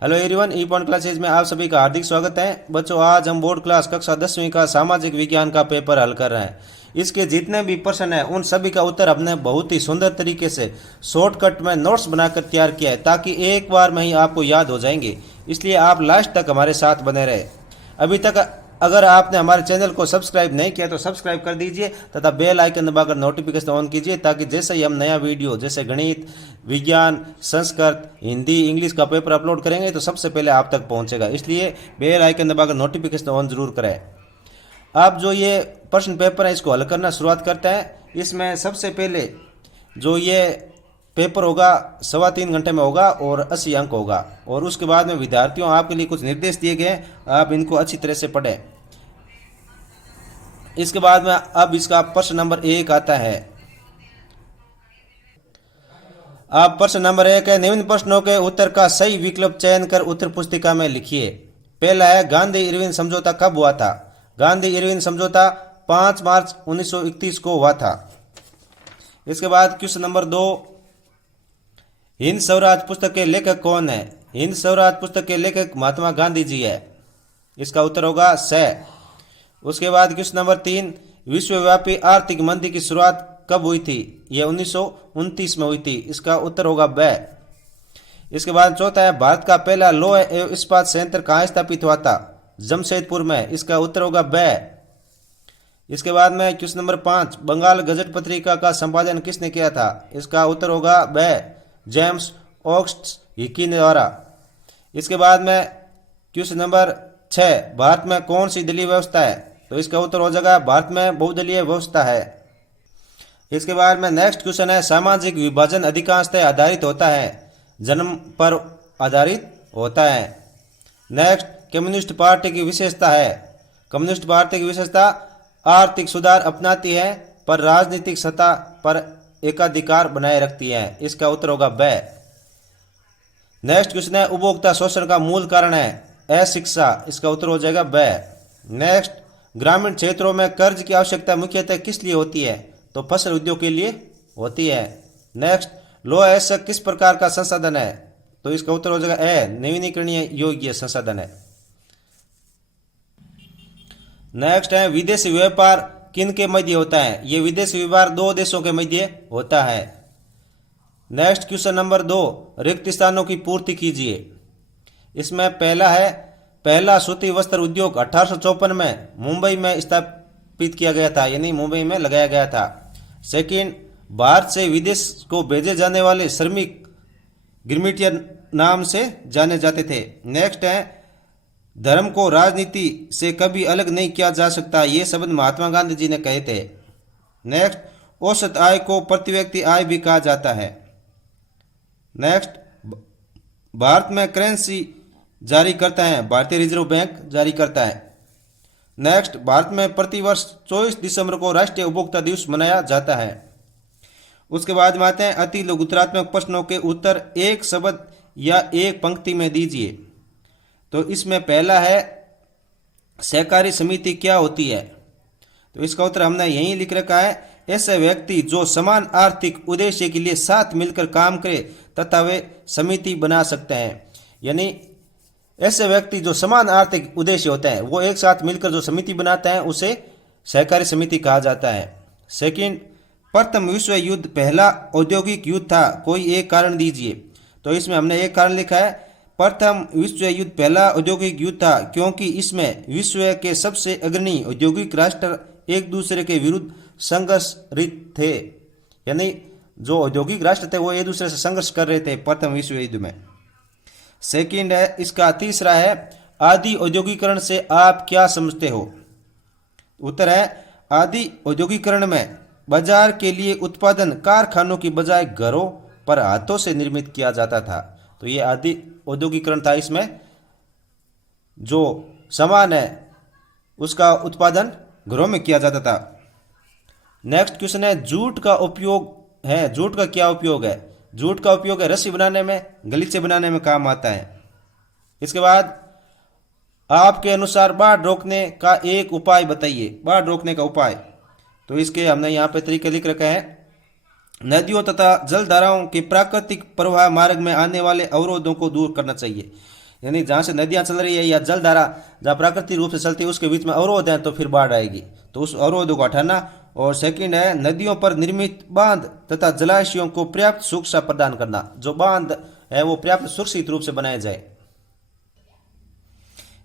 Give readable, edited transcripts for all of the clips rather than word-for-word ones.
Hello everyone, ई point classes में आप सभी का हार्दिक स्वागत है। बच्चों, आज हम बोर्ड क्लास कक्षा 10वीं का सामाजिक विज्ञान का पेपर हल कर रहे हैं। इसके जितने भी प्रश्न हैं उन सभी का उत्तर हमने बहुत ही सुंदर तरीके से शॉर्टकट में नोट्स बनाकर तैयार किया है, ताकि एक बार में ही आपको याद हो जाएंगे। इसलिए आप लास्ट तक हमारे साथ बने रहे। अभी तक अगर आपने हमारे चैनल को सब्सक्राइब नहीं किया तो सब्सक्राइब कर दीजिए तथा बेल आइकन दबाकर नोटिफिकेशन ऑन कीजिए, ताकि जैसे ही हम नया वीडियो जैसे गणित, विज्ञान, संस्कृत, हिंदी, इंग्लिश का पेपर अपलोड करेंगे तो सबसे पहले आप तक पहुंचेगा। इसलिए बेल आइकन दबाकर नोटिफिकेशन ऑन जरूर करें। आप जो ये प्रश्न पेपर है इसको हल करना शुरुआत करते हैं। इसमें सबसे पहले जो ये पेपर होगा 3.25 घंटे में होगा और 80 अंक होगा। और उसके बाद में विद्यार्थियों आपके लिए कुछ निर्देश दिए गए हैं, आप इनको अच्छी तरह से पढ़ें। इसके बाद में अब इसका प्रश्न नंबर 1 आता है। अब प्रश्न नंबर 1 है, निम्न प्रश्नों के उत्तर का सही विकल्प चयन कर उत्तर पुस्तिका में लिखिए। पहला है, गांधी इरविन समझौता कब हुआ था? गांधी इरविन समझौता 5 मार्च 1931 को हुआ था। इसके बाद क्वेश्चन नंबर 2, हिंद स्वराज पुस्तक के लेखक कौन है? हिंद स्वराज पुस्तक के लेखक महात्मा गांधी जी है। इसका उत्तर होगा स। उसके बाद क्वेश्चन नंबर 3, विश्वव्यापी आर्थिक मंदी की शुरुआत कब हुई थी? यह 1929 में हुई थी। इसका उत्तर होगा ब। इसके बाद चौथा है, भारत का पहला लौह एवं इस्पात संयंत्र कहाँ स्थापित हुआ था? जमशेदपुर में। इसका उत्तर होगा ब। इसके बाद में क्वेश्चन नंबर 5, बंगाल गजट पत्रिका का संपादन किसने किया था? इसका उत्तर होगा ब, जेम्स ऑक्स्ट हिकी द्वारा। इसके बाद में क्वेश्चन नंबर 6, भारत में कौन सी दलीय व्यवस्था है? तो इसका उत्तर हो जाएगा भारत में बहुदलीय व्यवस्था है। इसके बाद में नेक्स्ट क्वेश्चन है, सामाजिक विभाजन अधिकांशतः आधारित होता है, जन्म पर आधारित होता है। नेक्स्ट, कम्युनिस्ट पार्टी की विशेषता है। कम्युनिस्ट पार्टी की विशेषता आर्थिक सुधार अपनाती है पर राजनीतिक सत्ता पर एकाधिकार बनाए रखती है। इसका उत्तर होगा ब। नेक्स्ट क्वेश्चन है, उपभोक्ता शोषण का मूल कारण है अशिक्षा। इसका उत्तर हो जाएगा ब। नेक्स्ट, ग्रामीण क्षेत्रों में कर्ज की आवश्यकता मुख्यतः किस लिए होती है? तो फसल उद्योग के लिए होती है। नेक्स्ट, लौह ऐसा किस प्रकार का संसाधन है? तो इसका उत्तर हो जाएगा ए, नवीनीकरणीय योग्य संसाधन है। नेक्स्ट है, विदेशी व्यापार किन के मध्य होता है? ये विदेशी व्यापार दो देशों के मध्य होता है। नेक्स्ट क्वेश्चन नंबर 2, रिक्त स्थानों की पूर्ति कीजिए। इसमें पहला है, पहला सूती वस्त्र उद्योग 1854 में मुंबई में स्थापित किया गया था, यानी मुंबई में लगाया गया था। सेकंड, भारत से विदेश को भेजे जाने वाले श्रमिक गिरमिटियन नाम से जाने जाते थे। नेक्स्ट है, धर्म को राजनीति से कभी अलग नहीं किया जा सकता, ये शब्द महात्मा गांधी जी ने कहे थे। नेक्स्ट, औसत आय को प्रति व्यक्ति आय भी कहा जाता है। नेक्स्ट, भारत में करेंसी जारी करता है भारतीय रिजर्व बैंक जारी करता है। नेक्स्ट, भारत में प्रतिवर्ष 24 दिसंबर को राष्ट्रीय उपभोक्ता दिवस मनाया जाता है। उसके बाद में आते हैं, अति लघुत्तरात्मक प्रश्नों के उत्तर एक शब्द या एक पंक्ति में दीजिए। तो इसमें पहला है, सहकारी समिति क्या होती है? तो इसका उत्तर हमने यही लिख रखा है, ऐसे व्यक्ति जो समान आर्थिक उद्देश्य के लिए साथ मिलकर काम करे तथा वे समिति बना सकते हैं। यानी ऐसे व्यक्ति जो समान आर्थिक उद्देश्य होते हैं वो एक साथ मिलकर जो समिति बनाते हैं उसे सहकारी समिति कहा जाता है। सेकंड, प्रथम विश्व युद्ध पहला औद्योगिक युद्ध था, कोई एक कारण दीजिए। तो इसमें हमने एक कारण लिखा है, प्रथम विश्व युद्ध पहला औद्योगिक युद्ध था क्योंकि इसमें विश्व के सबसे अग्रणी औद्योगिक राष्ट्र एक दूसरे के विरुद्ध संघर्षरत थे। यानी जो औद्योगिक राष्ट्र थे वो एक दूसरे से संघर्ष कर रहे थे प्रथम विश्व युद्ध में। सेकंड है, इसका तीसरा है, आदि औद्योगिकरण से आप क्या समझते हो? उत्तर है, आदि औद्योगिकरण में बाजार के लिए उत्पादन कारखानों की बजाय घरों पर हाथों से निर्मित किया जाता था। तो ये आदि औद्योगिकरण था, इसमें जो सामान है उसका उत्पादन घरों में किया जाता था। नेक्स्ट क्वेश्चन है, जूट का उपयोग है, जूट का क्या उपयोग है? जूट का उपयोग है रस्सी बनाने में, गलीचे बनाने में काम आता है। इसके बाद, आपके अनुसार बाढ़ रोकने का एक उपाय बताइए। बाढ़ रोकने का उपाय, तो इसके हमने यहाँ पे तरीके लिख रखे हैं। नदियों तथा जलधाराओं के प्राकृतिक प्रवाह मार्ग में आने वाले अवरोधों को दूर करना चाहिए। यानी जहाँ से नदियाँ चल रही है या जल धारा जहाँ प्राकृतिक रूप से चलती है उसके बीच में अवरोध है तो फिर बाढ़ आएगी, तो उस अवरोध को हटाना। और सेकंड है नदियों पर निर्मित बांध तथा जलाशयों को पर्याप्त सुरक्षा प्रदान करना, जो बांध है वो पर्याप्त सुरक्षित रूप से बनाया जाए।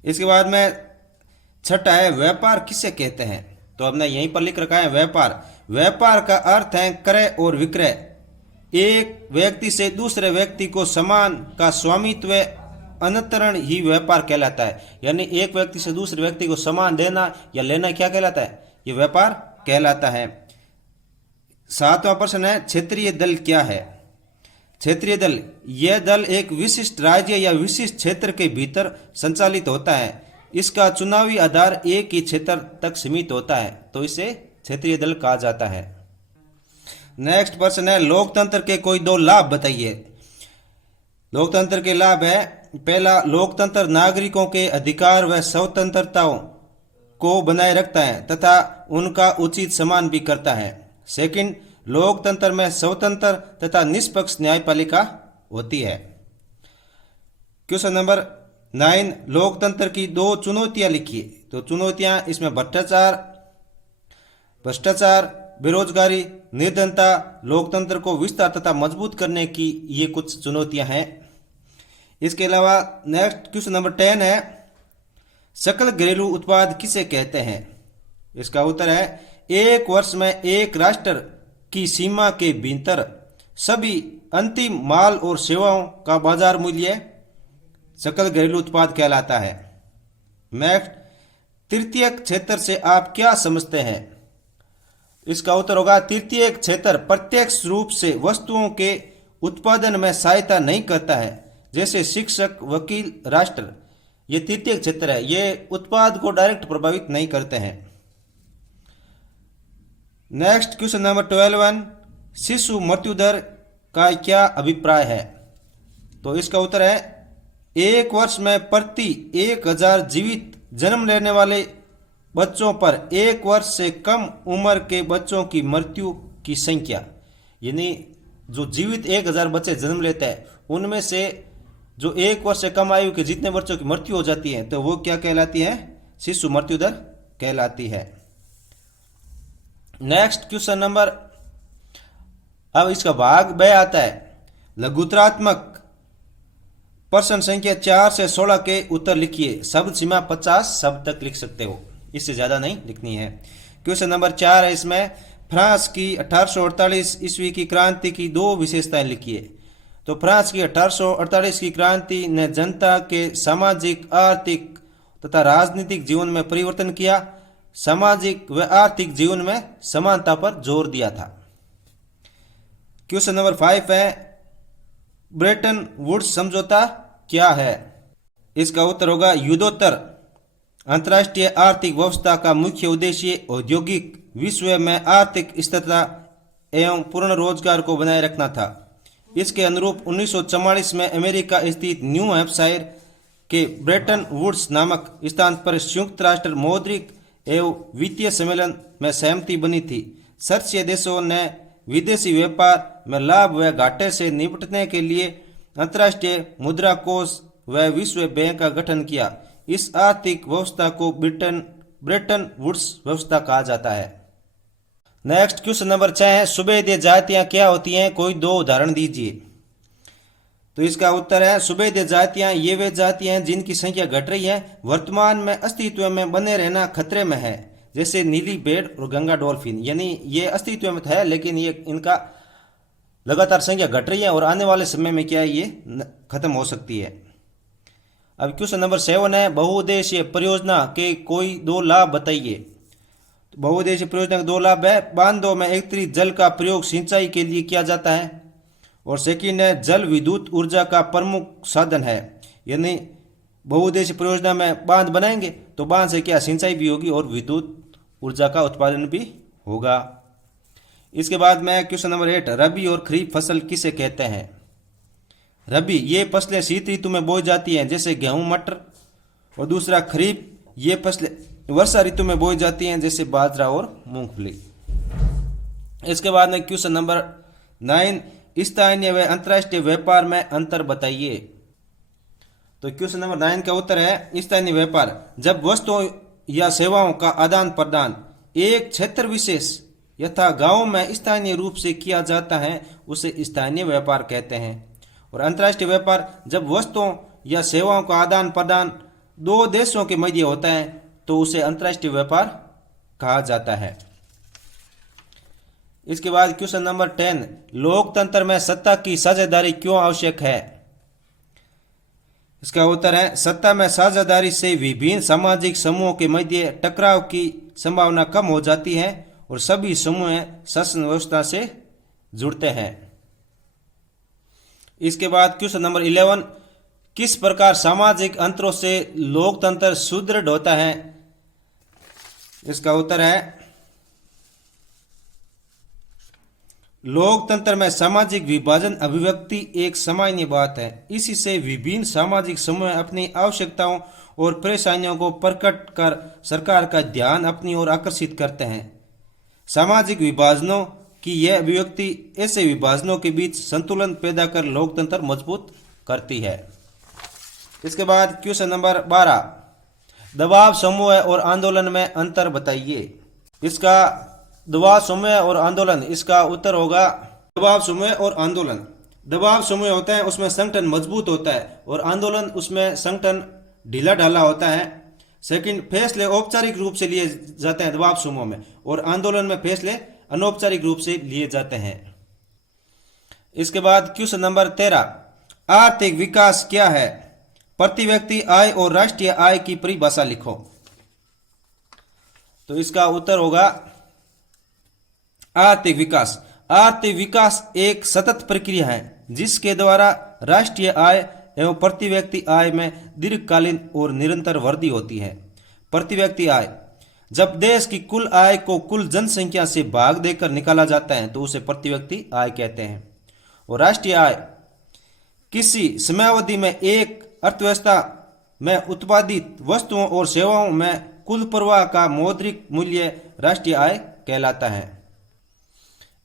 इसके बाद में छठा है व्यापार किसे कहते हैं, तो हमने यहीं पर लिख रखा है व्यापार। व्यापार का अर्थ है क्रय और विक्रय। एक व्यक्ति से दूसरे व्यक्ति को सामान का स्वामित्व अंतरण ही व्यापार कहलाता है। यानी एक व्यक्ति से दूसरे व्यक्ति को सामान देना या लेना क्या कहलाता है, ये व्यापार कहलाता है। 7वां प्रश्न है क्षेत्रीय दल क्या है। क्षेत्रीय दल, यह दल एक विशिष्ट राज्य या विशिष्ट क्षेत्र के भीतर संचालित होता है। इसका चुनावी आधार एक ही क्षेत्र तक सीमित होता है, तो इसे क्षेत्रीय दल कहा जाता है। नेक्स्ट प्रश्न है लोकतंत्र के कोई 2 लाभ बताइए। लोकतंत्र के लाभ है, पहला, लोकतंत्र नागरिकों के अधिकार व स्वतंत्रताओं को बनाए रखता है तथा उनका उचित सम्मान भी करता है। सेकंड, लोकतंत्र में स्वतंत्र तथा निष्पक्ष न्यायपालिका होती है। क्वेश्चन नंबर 9, लोकतंत्र की 2 चुनौतियां लिखिए। तो चुनौतियां इसमें भ्रष्टाचार, बेरोजगारी, निर्धनता, लोकतंत्र को विस्तार तथा मजबूत करने की ये कुछ चुनौतियां हैं। इसके अलावा नेक्स्ट क्वेश्चन नंबर 10 है सकल घरेलू उत्पाद किसे कहते हैं। इसका उत्तर है एक वर्ष में एक राष्ट्र की सीमा के भीतर सभी अंतिम माल और सेवाओं का बाजार मूल्य सकल घरेलू उत्पाद कहलाता है। नेक्स्ट, तृतीयक क्षेत्र से आप क्या समझते हैं। इसका उत्तर होगा तृतीयक क्षेत्र प्रत्यक्ष रूप से वस्तुओं के उत्पादन में सहायता नहीं करता है, जैसे शिक्षक, वकील, राष्ट्र। ये तृतीयक क्षेत्र है, ये उत्पाद को डायरेक्ट प्रभावित नहीं करते हैं। नेक्स्ट क्वेश्चन नंबर 12, शिशु मृत्यु दर का क्या अभिप्राय है। तो इसका उत्तर है एक वर्ष में प्रति 1000 जीवित जन्म लेने वाले बच्चों पर 1 वर्ष से कम उम्र के बच्चों की मृत्यु की संख्या। यानी जो जीवित 1000 बच्चे जन्म लेते हैं उनमें से जो 1 वर्ष से कम आयु के जितने बच्चों की मृत्यु हो जाती है तो वो क्या कहलाती है, शिशु मृत्यु दर कहलाती है। नेक्स्ट क्वेश्चन नंबर, अब इसका भाग ब आता है लघुतरात्मक प्रश्न संख्या 4 से 16 के उत्तर लिखिए। शब्द सीमा 50 शब्द तक लिख सकते हो, इससे ज्यादा नहीं लिखनी है। क्वेश्चन नंबर 4 है इसमें फ्रांस की 1848 ईस्वी की क्रांति की 2 विशेषताएं लिखिए। तो फ्रांस की 1848 की क्रांति ने जनता के सामाजिक, आर्थिक तथा राजनीतिक जीवन में परिवर्तन किया। सामाजिक व आर्थिक जीवन में समानता पर जोर दिया था। क्वेश्चन नंबर 5 है ब्रेटन वुड्स समझौता क्या है। इसका उत्तर होगा युद्धोत्तर अंतर्राष्ट्रीय आर्थिक व्यवस्था का मुख्य उद्देश्य औद्योगिक विश्व में आर्थिक स्थिरता एवं पूर्ण रोजगार को बनाए रखना था। इसके अनुरूप 1944 में अमेरिका स्थित न्यू हैम्पशायर के ब्रेटन वुड्स नामक स्थान पर संयुक्त राष्ट्र मौद्रिक एवं वित्तीय सम्मेलन में सहमति बनी थी। सदस्य देशों ने विदेशी व्यापार में लाभ व घाटे से निपटने के लिए अंतर्राष्ट्रीय मुद्रा कोष व विश्व बैंक का गठन किया। इस आर्थिक व्यवस्था को ब्रेटन वुड्स व्यवस्था कहा जाता है। नेक्स्ट क्वेश्चन नंबर 6 है सुभेद्य जातियां क्या होती हैं, कोई 2 उदाहरण दीजिए। तो इसका उत्तर है सुभेद्य जातियां ये वे जातियां हैं जिनकी संख्या घट रही है, वर्तमान में अस्तित्व में बने रहना खतरे में है, जैसे नीली भेड़ और गंगा डॉल्फिन। यानी ये अस्तित्व में है लेकिन ये इनका लगातार संख्या घट रही है और आने वाले समय में क्या है ये खत्म हो सकती है। अब क्वेश्चन नंबर 7 है बहुउद्देशीय परियोजना के कोई 2 लाभ बताइए। बहुउद्देशीय परियोजना के 2 लाभ है बांधों में एकत्रित जल का प्रयोग सिंचाई के लिए किया जाता है और सेकंड है जल विद्युत ऊर्जा का प्रमुख साधन है। यानी बहुउद्देशीय परियोजना में बांध बनाएंगे तो बांध से क्या सिंचाई भी होगी और विद्युत ऊर्जा का उत्पादन भी होगा। इसके बाद में क्वेश्चन नंबर 8 रबी और खरीफ फसल किसे कहते हैं। रबी ये फसलें शीत ऋतु में बोई जाती हैं जैसे गेहूं, मटर, और दूसरा खरीफ ये फसलें वर्षा ऋतु में बोई जाती हैं जैसे बाजरा और मूंगफली। इसके बाद में क्वेश्चन नंबर 9 स्थानीय व अंतर्राष्ट्रीय व्यापार में अंतर बताइए। तो क्वेश्चन नंबर 9 का उत्तर है स्थानीय व्यापार, जब वस्तुओं या सेवाओं का आदान प्रदान एक क्षेत्र विशेष यथा गांव में स्थानीय रूप से किया जाता है उसे स्थानीय व्यापार कहते हैं। और अंतर्राष्ट्रीय व्यापार, जब वस्तुओं या सेवाओं का आदान प्रदान दो देशों के मध्य होता है तो उसे अंतर्राष्ट्रीय व्यापार कहा जाता है। इसके बाद क्वेश्चन नंबर 10, लोकतंत्र में सत्ता की साझेदारी क्यों आवश्यक है? इसका उत्तर है सत्ता में साझेदारी से विभिन्न सामाजिक समूहों के मध्य टकराव की संभावना कम हो जाती है और सभी समूह शासन व्यवस्था से जुड़ते हैं। इसके बाद क्वेश्चन नंबर 11, किस प्रकार सामाजिक अंतरों से लोकतंत्र सुदृढ़ होता है? इसका उत्तर है लोकतंत्र में सामाजिक विभाजन अभिव्यक्ति एक सामान्य बात है। इसी से विभिन्न सामाजिक समूह अपनी आवश्यकताओं और परेशानियों को प्रकट कर सरकार का ध्यान अपनी ओर आकर्षित करते हैं। सामाजिक विभाजनों की यह अभिव्यक्ति ऐसे विभाजनों के बीच संतुलन पैदा कर लोकतंत्र मजबूत करती है। इसके बाद क्वेश्चन नंबर 12, दबाव समूह और आंदोलन में अंतर बताइए। इसका दबाव समूह और आंदोलन, इसका उत्तर होगा दबाव समूह और आंदोलन। दबाव समूह होता है उसमें संगठन मजबूत होता है और आंदोलन उसमें संगठन ढीला ढाला होता है। सेकंड, फैसले औपचारिक रूप से लिए जाते हैं दबाव समूह में और आंदोलन में फैसले अनौपचारिक रूप से लिए जाते हैं। इसके बाद क्वेश्चन नंबर 13, आर्थिक विकास क्या है? प्रति व्यक्ति आय और राष्ट्रीय आय की परिभाषा लिखो। तो इसका उत्तर होगा आर्थिक विकास। आर्थिक विकास एक सतत प्रक्रिया है जिसके द्वारा राष्ट्रीय आय एवं प्रति व्यक्ति आय में दीर्घकालीन और निरंतर वृद्धि होती है। प्रति व्यक्ति आय, जब देश की कुल आय को कुल जनसंख्या से भाग देकर निकाला जाता है तो उसे प्रति व्यक्ति आय कहते हैं। और राष्ट्रीय आय किसी समयावधि में एक अर्थव्यवस्था में उत्पादित वस्तुओं और सेवाओं में कुल प्रवाह का मौद्रिक मूल्य राष्ट्रीय आय कहलाता है।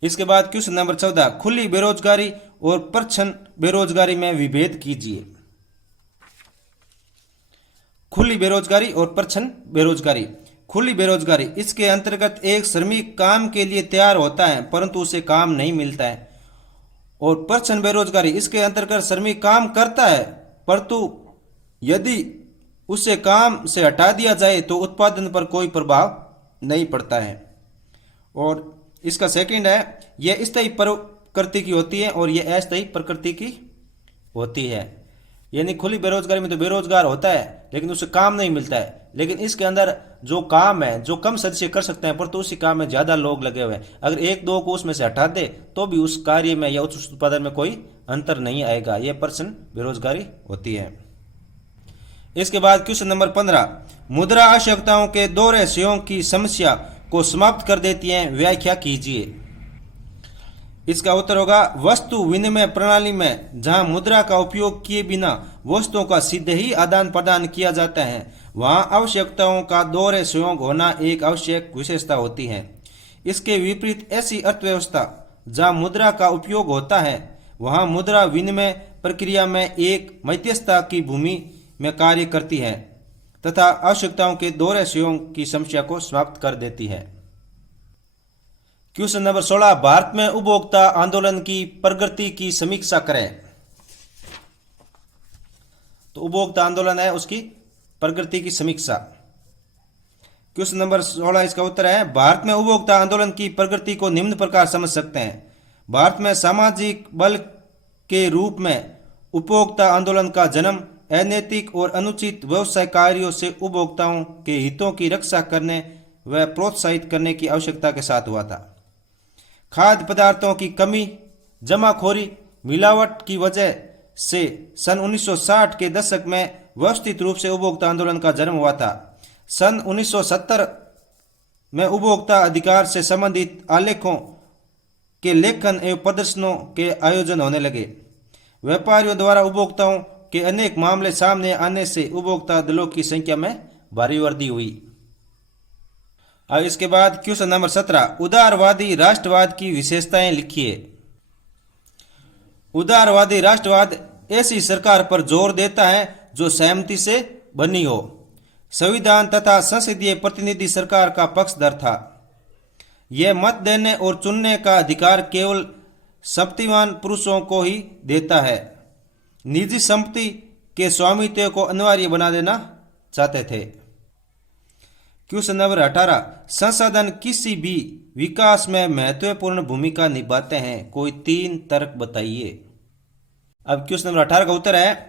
इसके बाद क्वेश्चन नंबर 14, खुली बेरोजगारी और प्रच्छन्न बेरोजगारी में विभेद कीजिए। खुली बेरोजगारी और प्रच्छन्न बेरोजगारी। खुली बेरोजगारी, इसके अंतर्गत एक श्रमिक काम के लिए तैयार होता है परंतु उसे काम नहीं मिलता है। और प्रच्छन्न बेरोजगारी, इसके अंतर्गत श्रमिक काम करता है परंतु यदि उसे काम से हटा दिया जाए तो उत्पादन पर कोई प्रभाव नहीं पड़ता है। और इसका सेकंड है, यह स्थायी प्रकृति की होती है और यह अस्थायी प्रकृति की होती है। यानी खुली बेरोजगारी में तो बेरोजगार होता है लेकिन उसे काम नहीं मिलता है, लेकिन इसके अंदर जो काम है जो कम सदस्य कर सकते हैं परंतु उसी काम में ज्यादा लोग लगे हुए हैं, अगर एक दो को उसमें से हटा दे तो भी उस कार्य में या उस उत्पादन में कोई अंतर नहीं आएगा। यह प्रच्छन्न बेरोजगारी होती है। इसके बाद क्वेश्चन नंबर 15, मुद्रा आवश्यकताओं के दोहरे सहयोग की समस्या को समाप्त कर देती है, व्याख्या कीजिए। इसका उत्तर होगा वस्तु विनिमय प्रणाली में जहां मुद्रा का उपयोग किए बिना वस्तुओं का सीधे ही आदान प्रदान किया जाता है वहां आवश्यकताओं का दोहरे सहयोग होना एक आवश्यक विशेषता होती है। इसके विपरीत ऐसी अर्थव्यवस्था जहां मुद्रा का उपयोग होता है वहां मुद्रा विनिमय प्रक्रिया में एक मध्यस्थता की भूमि में कार्य करती है तथा आवश्यकताओं के दोहरे सहयोग की समस्या को समाप्त कर देती है। क्वेश्चन नंबर 16, भारत में उपभोक्ता आंदोलन की प्रगति की समीक्षा करें। तो उपभोक्ता आंदोलन है उसकी प्रगति की समीक्षा। क्वेश्चन नंबर 16, इसका उत्तर है भारत में उपभोक्ता आंदोलन की प्रगति को निम्न प्रकार समझ सकते हैं। भारत में सामाजिक बल के रूप में उपभोक्ता आंदोलन का जन्म अनैतिक और अनुचित व्यवसाय कार्यों से उपभोक्ताओं के हितों की रक्षा करने व प्रोत्साहित करने की आवश्यकता के साथ हुआ था। खाद्य पदार्थों की कमी, जमाखोरी, मिलावट की वजह से सन 1960 के दशक में व्यवस्थित रूप से उपभोक्ता आंदोलन का जन्म हुआ था। सन 1970 में उपभोक्ता अधिकार से संबंधित आलेखों के लेखन एवं प्रदर्शनों के आयोजन होने लगे। व्यापारियों द्वारा उपभोक्ताओं के अनेक मामले सामने आने से उपभोक्ता दलों की संख्या में भारी वृद्धि हुई। अब इसके बाद क्वेश्चन नंबर 17, उदारवादी राष्ट्रवाद की विशेषताएं लिखिए। उदारवादी राष्ट्रवाद ऐसी सरकार पर जोर देता है जो सहमति से बनी हो। संविधान तथा संसदीय प्रतिनिधि सरकार का पक्षधर था। यह मत देने और चुनने का अधिकार केवल शक्तिमान पुरुषों को ही देता है। निजी संपत्ति के स्वामित्व को अनिवार्य बना देना चाहते थे। क्वेश्चन नंबर 18, संसाधन किसी भी विकास में महत्वपूर्ण भूमिका निभाते हैं, कोई 3 तर्क बताइए। अब क्वेश्चन नंबर 18 का उत्तर है,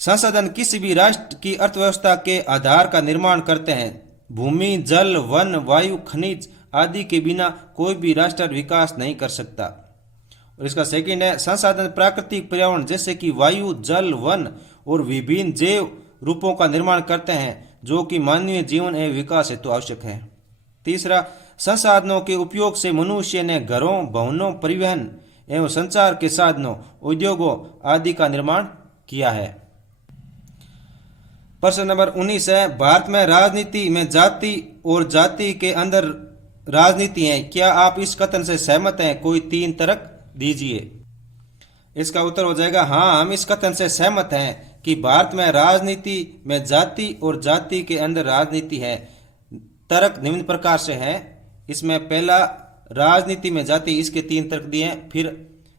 संसाधन किसी भी राष्ट्र की अर्थव्यवस्था के आधार का निर्माण करते हैं। भूमि, जल, वन, वायु, खनिज आदि के बिना कोई भी राष्ट्र विकास नहीं कर सकता। और इसका सेकंड है, संसाधन प्राकृतिक पर्यावरण जैसे कि वायु, जल, वन और विभिन्न जैव रूपों का निर्माण करते हैं जो कि मानवीय जीवन एवं विकास हेतु आवश्यक है। तीसरा, संसाधनों के उपयोग से मनुष्य ने घरों, भवनों, परिवहन एवं संचार के साधनों, उद्योगों आदि का निर्माण किया है। प्रश्न नंबर 19 है, भारत में राजनीति में जाति और जाति के अंदर राजनीति है, क्या आप इस कथन से सहमत हैं, कोई 3 तर्क दीजिए। इसका उत्तर हो जाएगा हाँ, हम इस कथन से सहमत हैं कि भारत में राजनीति में जाति और जाति के अंदर राजनीति है। तर्क निम्न प्रकार से है। इसमें पहला, राजनीति में जाति, इसके 3 तर्क दिए हैं। फिर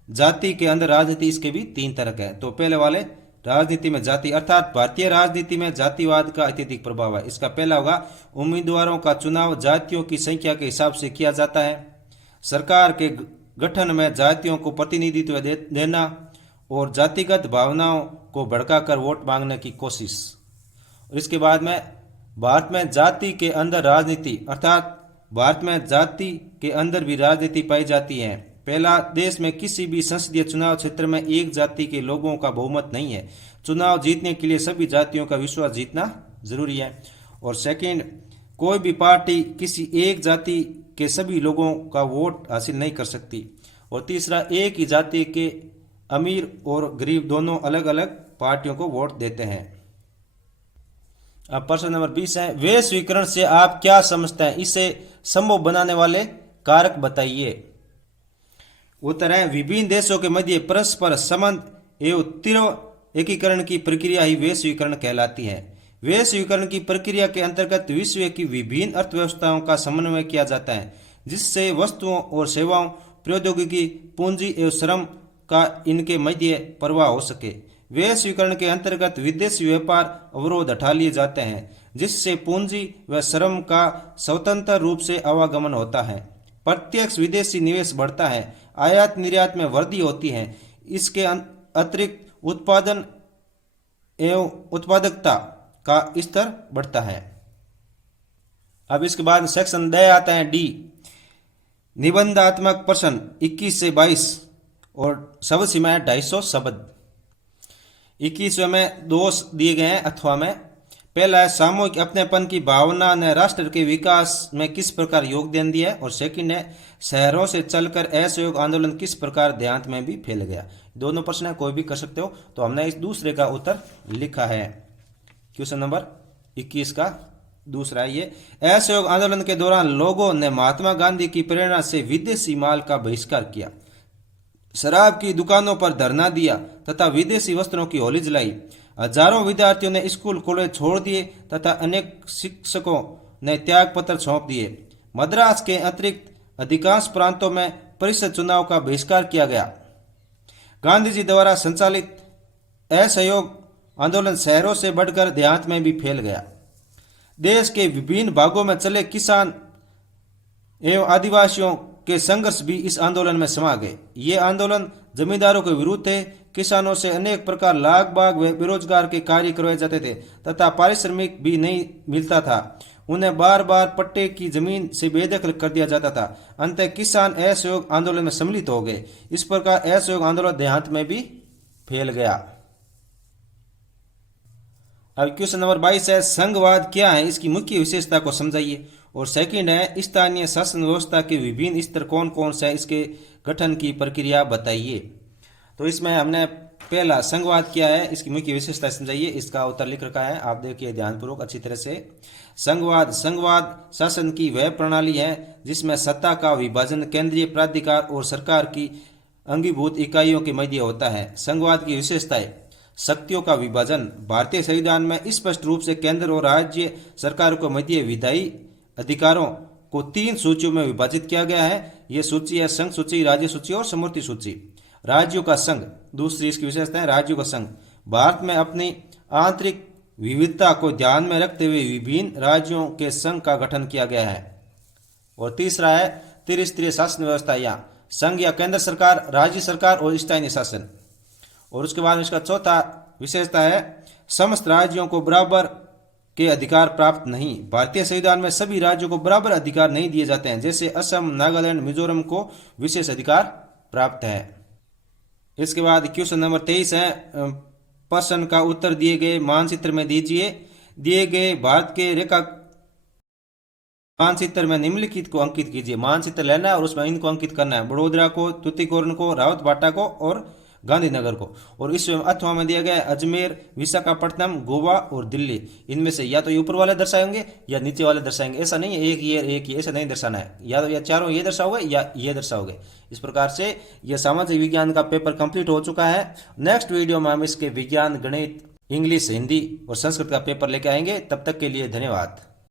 जाति के अंदर राजनीति, इसके भी 3 तर्क है। तो पहले वाले राजनीति में जाति अर्थात भारतीय राजनीति में जातिवाद का अत्यधिक प्रभाव है। इसका पहला होगा, उम्मीदवारों का चुनाव जातियों की संख्या के हिसाब से किया जाता है। सरकार के गठन में जातियों को प्रतिनिधित्व देना और जातिगत भावनाओं को भड़काकर वोट मांगने की कोशिश। और इसके बाद में भारत में जाति के अंदर राजनीति अर्थात भारत में जाति के अंदर भी राजनीति पाई जाती है। पहला, देश में किसी भी संसदीय चुनाव क्षेत्र में एक जाति के लोगों का बहुमत नहीं है। चुनाव जीतने के लिए सभी जातियों का विश्वास जीतना जरूरी है। और सेकंड, कोई भी पार्टी किसी एक जाति के सभी लोगों का वोट हासिल नहीं कर सकती। और तीसरा, एक ही जाति के अमीर और गरीब दोनों अलग अलग पार्टियों को वोट देते हैं। अब प्रश्न नंबर 20 है, वैश्वीकरण से आप क्या समझते हैं, इसे संभव बनाने वाले कारक बताइए। उत्तर है, विभिन्न देशों के मध्य परस्पर संबंध एवं तीव्र एकीकरण की प्रक्रिया ही वैश्वीकरण कहलाती है। वैश्वीकरण की प्रक्रिया के अंतर्गत विश्व की विभिन्न अर्थव्यवस्थाओं का समन्वय किया जाता है, जिससे वस्तुओं और सेवाओं, प्रौद्योगिकी, पूंजी एवं श्रम का इनके मध्य प्रवाह हो सके। वैश्वीकरण के अंतर्गत विदेशी व्यापार अवरोध हटा लिए जाते हैं, जिससे पूंजी व श्रम का स्वतंत्र रूप से आवागमन होता है। प्रत्यक्ष विदेशी निवेश बढ़ता है, आयात निर्यात में वृद्धि होती है। इसके अतिरिक्त उत्पादन एवं उत्पादकता का स्तर बढ़ता है। अब इसके बाद सेक्शन ड आता है डी, निबंधात्मक प्रश्न 21 से 22 और शब्द सीमा है 250 शब्द। 21वें में दोष दिए गए हैं अथवा में। पहला है, सामूहिक अपनेपन की भावना ने राष्ट्र के विकास में किस प्रकार योगदान दिया है। और सेकंड है, शहरों से चलकर असहयोग आंदोलन किस प्रकार देहात में भी फैल गया। दोनों प्रश्न है, कोई भी कर सकते हो। तो हमने इस दूसरे का उत्तर लिखा है। क्वेश्चन नंबर 21 का दूसरा है ये, असहयोग आंदोलन के दौरान लोगों ने महात्मा गांधी की प्रेरणा से विदेशी माल का बहिष्कार किया, शराब की दुकानों पर धरना दिया तथा विदेशी वस्त्रों की होली जलाई। हजारों विद्यार्थियों ने स्कूल कॉलेज छोड़ दिए तथा अनेक शिक्षकों ने त्याग पत्र सौंप दिए। मद्रास के अतिरिक्त अधिकांश प्रांतों में परिषद चुनाव का बहिष्कार किया गया। गांधी जी द्वारा संचालित असहयोग आंदोलन शहरों से बढ़कर देहात में भी फैल गया। देश के विभिन्न भागों में चले किसान एवं आदिवासियों के संघर्ष भी इस आंदोलन में समा गए। ये आंदोलन जमींदारों के विरुद्ध थे। किसानों से अनेक प्रकार लाख बाग व बेरोजगार के कार्य करवाए जाते थे तथा पारिश्रमिक भी नहीं मिलता था। उन्हें बार बार पट्टे की जमीन से बेदखल कर दिया जाता था। अंततः किसान असहयोग आंदोलन में सम्मिलित हो गए। इस प्रकार असहयोग आंदोलन देहात में भी फैल गया। अब क्वेश्चन नंबर 22 है, संघवाद क्या है, इसकी मुख्य विशेषता को समझाइए। और सेकंड है, स्थानीय शासन व्यवस्था के विभिन्न स्तर कौन कौन से हैं, इसके गठन की प्रक्रिया बताइए। तो इसमें हमने पहला संघवाद क्या है, इसकी मुख्य विशेषता समझाइए, इसका उत्तर लिख रखा है, आप देखिए ध्यानपूर्वक अच्छी तरह से। संघवाद शासन की वह प्रणाली है जिसमें सत्ता का विभाजन केंद्रीय प्राधिकार और सरकार की अंगीभूत इकाइयों के मध्य होता है। संघवाद की विशेषताएं, शक्तियों का विभाजन। भारतीय संविधान में स्पष्ट रूप से केंद्र और राज्य सरकारों के मध्य विधायी अधिकारों को 3 सूचियों में विभाजित किया गया है। ये सूची है संघ सूची, राज्य सूची और समवर्ती सूची। राज्यों का संघ, दूसरी इसकी विशेषता है राज्यों का संघ। भारत में अपनी आंतरिक विविधता को ध्यान में रखते हुए विभिन्न राज्यों के संघ का गठन किया गया है। और तीसरा है त्रिस्तरीय शासन व्यवस्था, या संघ या केंद्र सरकार, राज्य सरकार और स्थानीय शासन। और उसके बाद इसका चौथा विशेषता है समस्त राज्यों को बराबर के अधिकार प्राप्त नहीं। भारतीय संविधान में सभी राज्यों को बराबर अधिकार नहीं दिए जाते हैं, जैसे असम, नागालैंड, मिजोरम को विशेष अधिकार प्राप्त है। इसके बाद क्वेश्चन नंबर 23 है, प्रश्न का उत्तर दिए गए मानचित्र में दीजिए। दिए गए भारत के रेखा मानचित्र में निम्नलिखित को अंकित कीजिए। मानचित्र लेना है और उसमें इनको अंकित करना है, बड़ोदरा को, तूतीकोरन को, रावतभाटा को और गांधीनगर को। और इसमें अथवा में दिया गया है अजमेर, विशाखापट्टनम, गोवा और दिल्ली। इनमें से या तो ये ऊपर वाले दर्शाएंगे या नीचे वाले दर्शाएंगे, ऐसा नहीं है एक ये ऐसा नहीं दर्शाना है। या तो या चारों ये दर्शाओगे या ये दर्शाओगे। इस प्रकार से यह सामाजिक विज्ञान का पेपर कंप्लीट हो चुका है। नेक्स्ट वीडियो में हम इसके विज्ञान, गणित, इंग्लिश, हिंदी और संस्कृत का पेपर लेके आएंगे। तब तक के लिए धन्यवाद।